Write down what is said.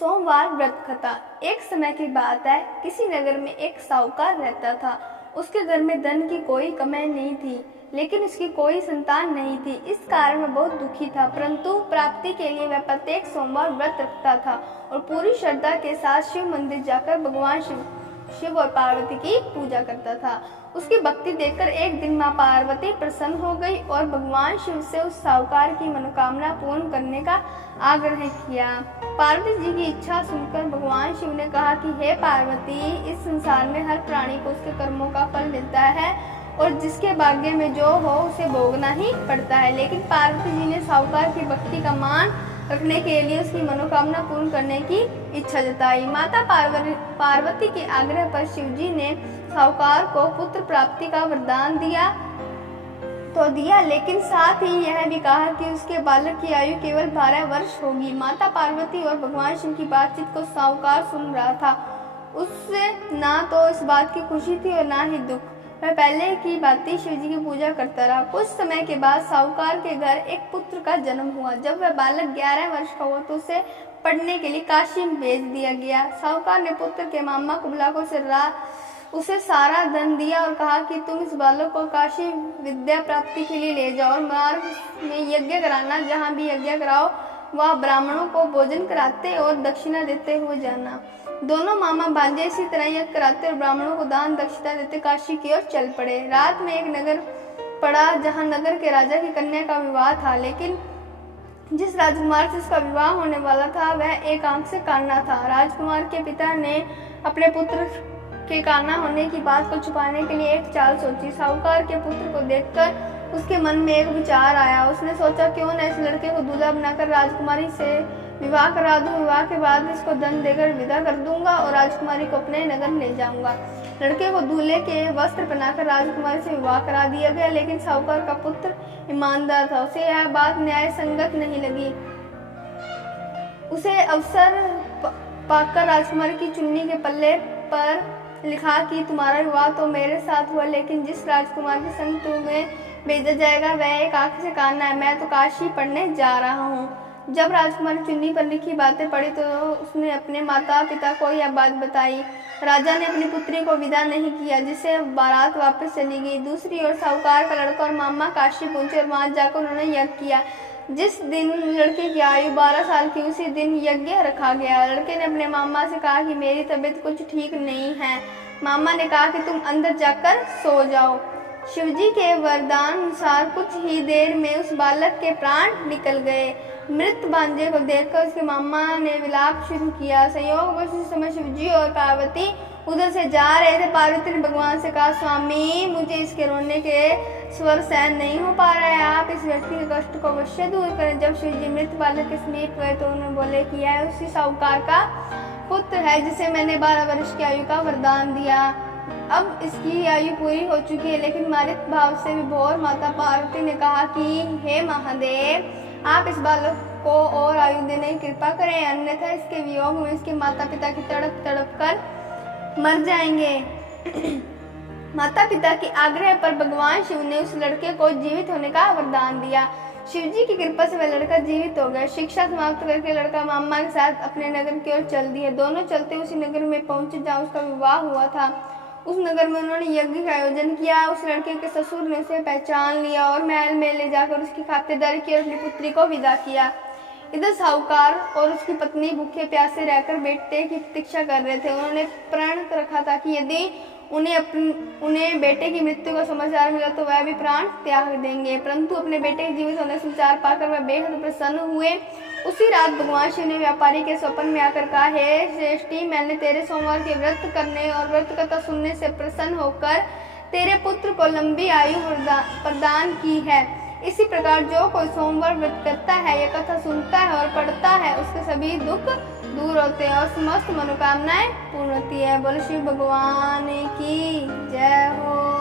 सोमवार व्रत कथा। एक समय की बात है, किसी नगर में एक साहूकार रहता था। उसके घर में धन की कोई कमी नहीं थी, लेकिन उसकी कोई संतान नहीं थी। इस कारण वह बहुत दुखी था, परंतु प्राप्ति के लिए वह प्रत्येक सोमवार व्रत रखता था और पूरी श्रद्धा के साथ शिव मंदिर जाकर भगवान शिव और पार्वती की पूजा करता था। उसकी भक्ति देखकर एक दिन माँ पार्वती प्रसन्न हो गई और भगवान शिव से उस साहूकार की मनोकामना पूर्ण करने का आग्रह किया। पार्वती जी की इच्छा सुनकर भगवान शिव ने कहा कि हे पार्वती, इस संसार में हर प्राणी को उसके कर्मों का फल मिलता है और जिसके भाग्य में जो हो उसे भोगना ही पड़ता है। लेकिन पार्वती जी ने साहूकार की भक्ति का मान रखने के लिए उसकी मनोकामना पूर्ण करने की इच्छा जताई। माता पार्वती के आग्रह पर शिव जी ने साहूकार को पुत्र प्राप्ति का वरदान दिया, लेकिन साथ ही यह भी कहा कि उसके बालक की आयु केवल 12 वर्ष होगी। माता पार्वती और भगवान शिव की बातचीत को साहूकार सुन रहा था। उससे ना तो इस बात की खुशी थी और ना ही दुख। वह पहले की भांति शिव जी की पूजा करता रहा। कुछ समय के बाद साहूकार के घर एक पुत्र का जन्म हुआ। जब वह बालक 11 वर्ष का हुआ तो उसे पढ़ने के लिए काशी में भेज दिया गया। साहूकार ने पुत्र के मामा को बुलाकर उसे सारा धन दिया और कहा कि तुम इस बालक को काशी विद्या प्राप्ति के लिए ले जाओ और मार्ग में यज्ञ कराना। जहाँ भी यज्ञ कराओ वह ब्राह्मणों को भोजन कराते और दक्षिणा देते हुए जाना। दोनों मामा भांजे इसी तरह यज्ञ कराते और ब्राह्मणों को दान दक्षिणा देते काशी की ओर चल पड़े। रात में एक नगर पड़ा जहाँ नगर के राजा की कन्या का विवाह था, लेकिन जिस राजकुमार से उसका विवाह होने वाला था वह एक आंख से काना था। राजकुमार के पिता ने अपने पुत्र के काना होने की बात को छुपाने के लिए एक चाल सोची। साहूकार के पुत्र को देखकर उसके मन में एक विचार आया। उसने सोचा, क्यों न इस लड़के को दूल्हा बनाकर राजकुमारी से विवाह करा दूं। विवाह के बाद इसको धन देकर विदा कर दूंगा और राजकुमारी को अपने नगर ले जाऊंगा। लड़के को दूल्हे के वस्त्र पहनाकर राजकुमारी से विवाह करा दिया गया, लेकिन साहूकार का पुत्र ईमानदार था। उसे यह बात न्याय संगत नहीं लगी। उसे अवसर पाकर राजकुमारी की चुन्नी के पल्ले पर लिखा कि तुम्हारा विवाह तो मेरे साथ हुआ, लेकिन जिस राजकुमार के संग तुम्हें भेजा जाएगा वह एक आंख से काना है। मैं तो काशी पढ़ने जा रहा हूँ। जब राजकुमारी चुन्नी पर लिखी बातें पढ़ी तो उसने अपने माता पिता को यह बात बताई। राजा ने अपनी पुत्री को विदा नहीं किया, जिससे बारात वापस चली गई। दूसरी ओर साहूकार का लड़का और मामा काशी पहुंचे और वहां जाकर उन्होंने यज्ञ किया। जिस दिन लड़के की आयु 12 साल की, उसी दिन यज्ञ रखा गया। लड़के ने अपने मामा से कहा कि मेरी तबीयत कुछ ठीक नहीं है। मामा ने कहा कि तुम अंदर जाकर सो जाओ। शिवजी के वरदान अनुसार कुछ ही देर में उस बालक के प्राण निकल गए। मृत भांजे को देखकर उसके मामा ने विलाप शुरू किया। संयोगवश उस समय शिवजी और पार्वती उधर से जा रहे थे। पार्वती ने भगवान से कहा, स्वामी, मुझे इसके रोने के स्वर सहन नहीं हो पा रहा है। आप इस व्यक्ति के कष्ट को अवश्य दूर करें। जब शिवजी मृत बालक के समीप गए तो उन्होंने बोले कि यह उसी साहूकार का पुत्र है जिसे मैंने 12 वर्ष की आयु का वरदान दिया। अब इसकी आयु पूरी हो चुकी है, लेकिन मारित भाव से विभोर माता पार्वती ने कहा कि हे महादेव, आप इस बालक को और आयु देने की कृपा करें, अन्यथा इसके वियोग में इसके माता पिता की तड़प तड़प कर मर जाएंगे। माता पिता के आग्रह पर भगवान शिव ने उस लड़के को जीवित होने का वरदान दिया। शिवजी की कृपा से वह लड़का जीवित हो गया। शिक्षा समाप्त करके लड़का मामा के साथ अपने नगर की ओर चल दिए। दोनों चलते उसी नगर में पहुंचे जहाँ उसका विवाह हुआ था। उस नगर में उन्होंने यज्ञ का आयोजन किया। उस लड़के के ससुर ने उसे पहचान लिया और महल में ले जाकर उसकी खातिरदारी की और अपनी पुत्री को विदा किया। इधर साहूकार और उसकी पत्नी भूखे प्यासे रहकर बेटे की प्रतीक्षा कर रहे थे। उन्होंने प्रण रखा था कि यदि उन्हें बेटे की मृत्यु का समाचार मिला तो वह भी प्राण त्याग देंगे, परंतु अपने बेटे के जीवित होने समाचार पाकर वह बेहद प्रसन्न हुए। उसी रात भगवान शिव ने व्यापारी के स्वप्न में आकर कहा, हे श्रेष्ठी, मैंने तेरे सोमवार के व्रत करने और व्रत कथा सुनने से प्रसन्न होकर तेरे पुत्र को लंबी आयु प्रदान की है। इसी प्रकार जो कोई सोमवार व्रत करता है, यह कथा सुनता है और पढ़ता है, उसके सभी दुख दूर होते हैं और समस्त मनोकामनाएं पूर्ण होती है। बोलो शिव भगवान की जय हो।